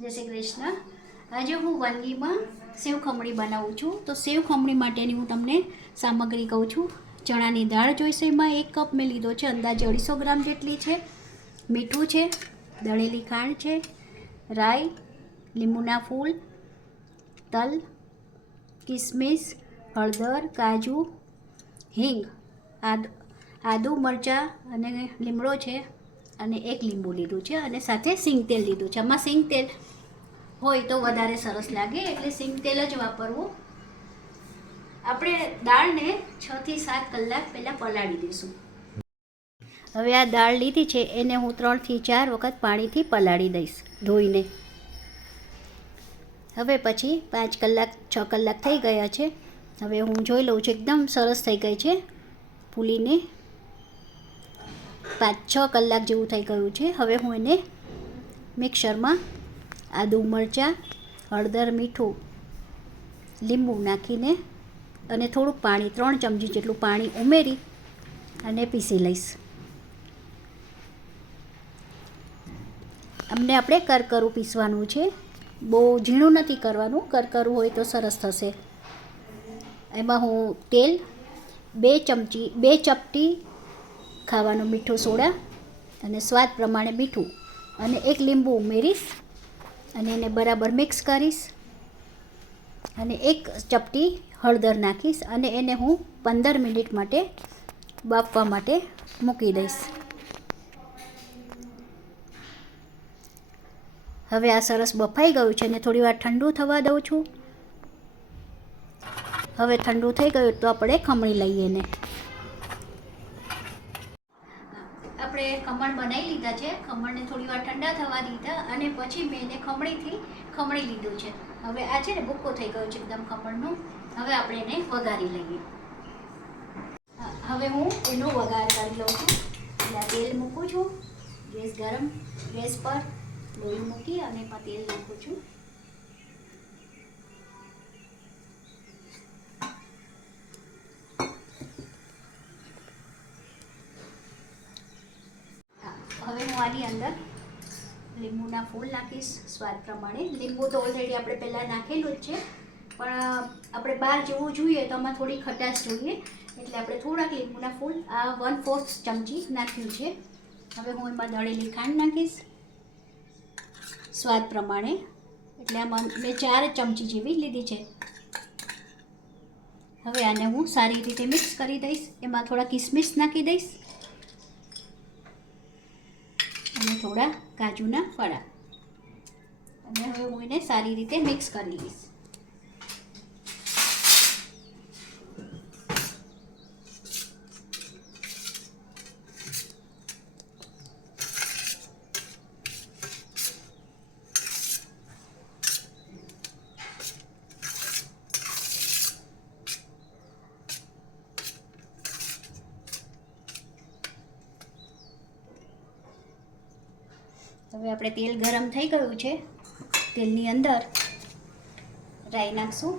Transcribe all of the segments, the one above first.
જય શ્રી કૃષ્ણ. આજે હું વાનગીમાં સેવ ખમણી બનાવું છું. તો સેવ ખમણી માટેની હું તમને સામગ્રી કહું છું. ચણાની દાળ જોઈશે, એમાં 1 કપ મેં લીધો છે, અંદાજે 250 ગ્રામ જેટલી છે. મીઠું છે, દળેલી ખાંડ છે, રાઈ, લીંબુના ફૂલ, તલ, કિસમિસ, હળદર, કાજુ, હિંગ, આદુ, મરચાં અને લીમડો છે, અને 1 લીંબુ લીધું છે, અને સાથે સિંગ તેલ લીધું છે. આમાં સિંગ તેલ હોય તો વધારે સરસ લાગે, એટલે સિંગ તેલ જ વાપરવું. આપણે દાળને 6 થી 7 કલાક પહેલાં પલાળી દઈશું. હવે આ દાળ લીધી છે, એને હું 3 થી 4 વખત પાણીથી પલાળી દઈશ ધોઈને. હવે પછી 5 કલાક 6 કલાક થઈ ગયા છે. હવે હું જોઈ લઉં છું, એકદમ સરસ થઈ ગઈ છે, ફૂલીને 5-6 કલાક જેવું થઈ ગયું છે. હવે હું એને મિક્સરમાં આદુ, મરચાં, હળદર, મીઠું, લીંબુ નાખીને અને થોડુંક પાણી 3 ચમચી જેટલું પાણી ઉમેરી અને પીસી લઈશ. આપણે કરકરું પીસવાનું છે, બહુ ઝીણું નથી કરવાનું. કરકરું હોય તો સરસ થશે. એમાં હું તેલ 2 ચપટી ખાવાનું મીઠું સોડા અને સ્વાદ પ્રમાણે મીઠું અને 1 લીંબુ ઉમેરીશ અને એને બરાબર મિક્સ કરીશ અને 1 ચપટી હળદર નાખીશ અને એને હું 15 મિનિટ માટે બાફવા માટે મૂકી દઈશ. હવે આ સરસ બફાઈ ગયું છે અને થોડી વાર ઠંડુ થવા દઉં છું. હવે ઠંડુ થઈ ગયું તો આપણે ખમણી લઈએ ને. આપણે ખમણ બનાવી લીધા છે. ખમણને થોડી વાર ઠંડા થવા દીધા અને પછી મેં એને ખમણીથી ખમણી લીધું છે. હવે આ છે ને ભૂકો થઈ ગયો છે એકદમ ખમણનો. હવે આપણે એને વઘારી લઈએ. હવે હું એનો વઘાર કરી લઉં છું. એટલે તેલ મૂકું છું, ગેસ પર લોહી મૂકી અને એમાં તેલ નાખું છું. હવે હું આની અંદર લીંબુના ફૂલ નાખીશ સ્વાદ પ્રમાણે. લીંબુ તો ઓલરેડી આપણે પહેલાં નાખેલું જ છે, પણ આપણે બહાર જેવું જોઈએ તો આમાં થોડી ખટાશ જોઈએ, એટલે આપણે થોડાક લીંબુના ફૂલ આ 1/4 ચમચી નાખ્યું છે. હવે હું એમાં દળેલી ખાંડ નાખીશ સ્વાદ પ્રમાણે, એટલે આમાં મેં 4 ચમચી જેવી લીધી છે. હવે આને હું સારી રીતે મિક્સ કરી દઈશ. એમાં થોડા કિસમિસ નાખી દઈશ અને થોડા કાજુના ફળા, અને હવે હું એને સારી રીતે મિક્સ કરી લઈશ. હવે આપણે તેલ ગરમ થઈ ગયું છે. તેલની અંદર રાઈ નાખશું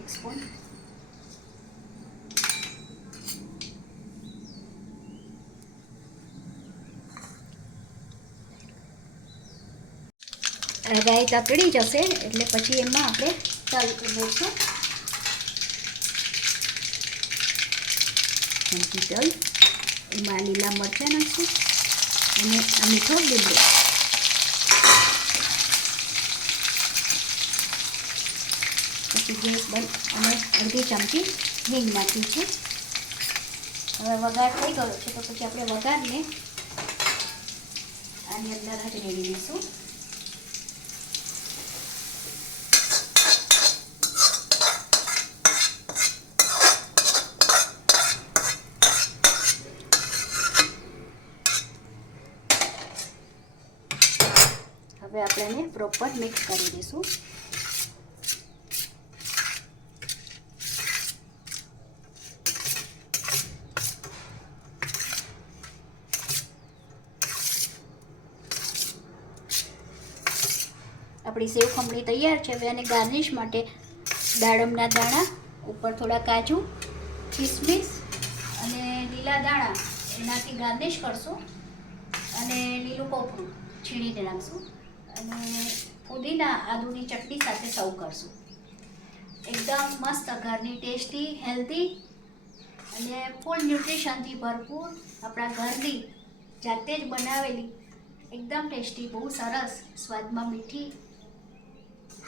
1 સ્પૂન, રાઈ તતડી જશે એટલે પછી એમાં આપણે તલ ઉમેરશું. તલ, એમાં લીલા મરચાં નાખશું અને આ મીઠો લીમડો. પછી ગેસ બંધ અને અડધી ચમચી હિંગ નાખી છે. હવે વઘાર થઈ ગયો છે તો પછી આપણે વઘારને આની અંદર જ રેડી દઈશું. હવે આપણે એને પ્રોપર મિક્સ કરી દઈશું. આપણી સેવ ખમણી તૈયાર છે. હવે આને ગાર્નિશ માટે દાડમના દાણા, ઉપર થોડા કાજુ, કિસમિસ અને લીલા દાણા એનાથી ગાર્નિશ કરશું અને લીલું કોપરું છીણીને નાખશું અને ફુદીના આદુની ચટણી સાથે સર્વ કરશું. એકદમ મસ્ત ઘરની ટેસ્ટી, હેલ્ધી અને ફૂલ ન્યુટ્રિશનથી ભરપૂર આપણા ઘરની જાતે જ બનાવેલી એકદમ ટેસ્ટી, બહુ સરસ સ્વાદમાં મીઠી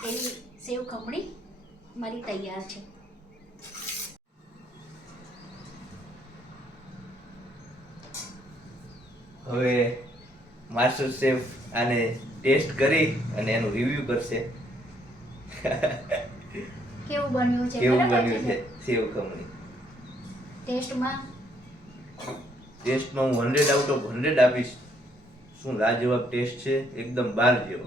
એવી સેવ ખમણી મારી તૈયાર છે. હવે માસ્ટર શેફ આને ટેસ્ટ કરી અને એનું રિવ્યુ કરશે. કેવું બન્યું છે? કેવું બરાબર બન્યું છે સેવ ખમણી? ટેસ્ટમાં હું 100 આઉટ ઓફ 100 આપીશ. શું લાજવાબ ટેસ્ટ છે, એકદમ બાર જેવો.